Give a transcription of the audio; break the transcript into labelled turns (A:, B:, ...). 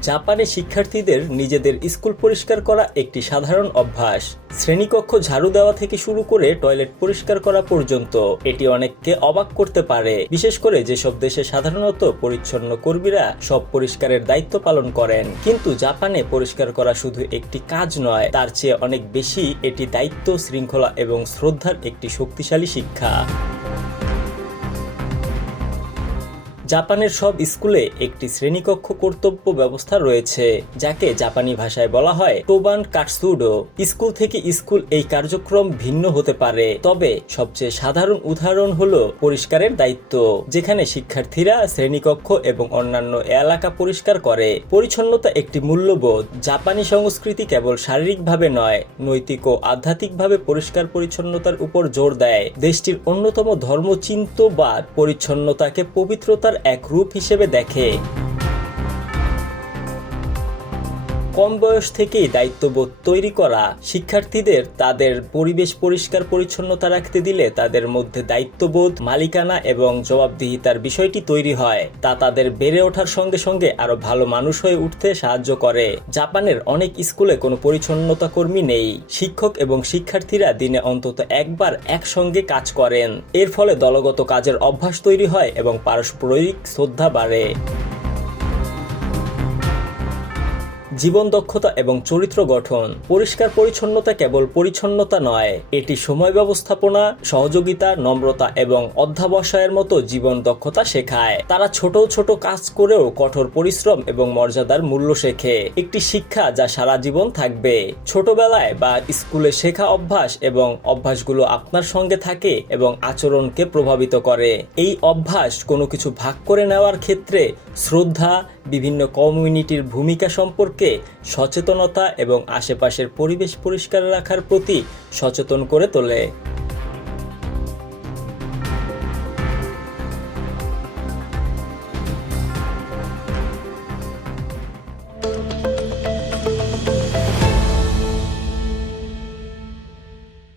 A: জাপানে শিক্ষার্থীদের নিজেদের স্কুল পরিষ্কার করা একটি সাধারণ অভ্যাস। শ্রেণীকক্ষ ঝাড়ু দেওয়া থেকে শুরু করে টয়লেট পরিষ্কার করা পর্যন্ত এটি অনেককে অবাক করতে পারে। বিশেষ করে যেসব দেশে সাধারণত পরিচ্ছন্ন কর্মীরা সব পরিষ্কারের দায়িত্ব পালন করেন। কিন্তু জাপানে পরিষ্কার করা শুধু একটি কাজ নয়, তার চেয়ে অনেক বেশি এটি দায়িত্ব, শৃঙ্খলা এবং শ্রদ্ধার একটি শক্তিশালী শিক্ষা। জাপানের সব স্কুলে একটি শ্রেণীকক্ষ কর্তব্য ব্যবস্থা রয়েছে, যাকে জাপানি ভাষায় বলা হয় টোবান কাটসুডো। স্কুল থেকে স্কুল এই কার্যক্রম ভিন্ন হতে পারে, তবে সবচেয়ে সাধারণ উদাহরণ হলো পরিষ্কারের দায়িত্ব, যেখানে শিক্ষার্থীরা শ্রেণীকক্ষ এবং অন্যান্য এলাকা পরিষ্কার করে। পরিচ্ছন্নতা একটি মূল্যবোধ, জাপানি সংস্কৃতি কেবল শারীরিকভাবে নয়, নৈতিক ও আধ্যাত্মিকভাবে পরিষ্কার পরিচ্ছন্নতার উপর জোর দেয়। দেশটির অন্যতম ধর্মচিন্তবাদ পরিচ্ছন্নতাকে পবিত্রতার এক রূপ হিসেবে দেখে। কম বয়স থেকেই দায়িত্ববোধ তৈরি করা শিক্ষার্থীদের তাদের পরিবেশ পরিষ্কার পরিচ্ছন্নতা রাখতে দিলে তাদের মধ্যে দায়িত্ববোধ, মালিকানা এবং জবাবদিহিতার বিষয়টি তৈরি হয়। তা তাদের বেড়ে ওঠার সঙ্গে সঙ্গে আরও ভালো মানুষ হয়ে উঠতে সাহায্য করে। জাপানের অনেক স্কুলে কোনো পরিচ্ছন্নতা কর্মী নেই। শিক্ষক এবং শিক্ষার্থীরা দিনে অন্তত একবার একসঙ্গে কাজ করেন। এর ফলে দলগত কাজের অভ্যাস তৈরি হয় এবং পারস্পরিক শ্রদ্ধা বাড়ে। জীবন দক্ষতা এবং চরিত্র গঠন। পরিষ্কার পরিচ্ছন্নতা কেবল পরিচ্ছন্নতা নয়, এটি সময় ব্যবস্থাপনা, সহযোগিতা, নম্রতা এবং অধ্যাবসায়ের মতো জীবন দক্ষতা শেখায়। তারা ছোট ছোট কাজ করেও কঠোর পরিশ্রম এবং মর্যাদার মূল্য শেখে। একটি শিক্ষা যা সারা জীবন থাকবে। ছোটবেলায় বা স্কুলে শেখা অভ্যাস এবং অভ্যাসগুলো আপনার সঙ্গে থাকে এবং আচরণকে প্রভাবিত করে। এই অভ্যাস কোনো কিছু ভাগ করে নেওয়ার ক্ষেত্রে শ্রদ্ধা বিভিন্ন কমিউনিটির ভূমিকা সম্পর্কে সচেতনতা এবং আশেপাশের পরিবেশ পরিষ্কার রাখার প্রতি সচেতন করে তোলে।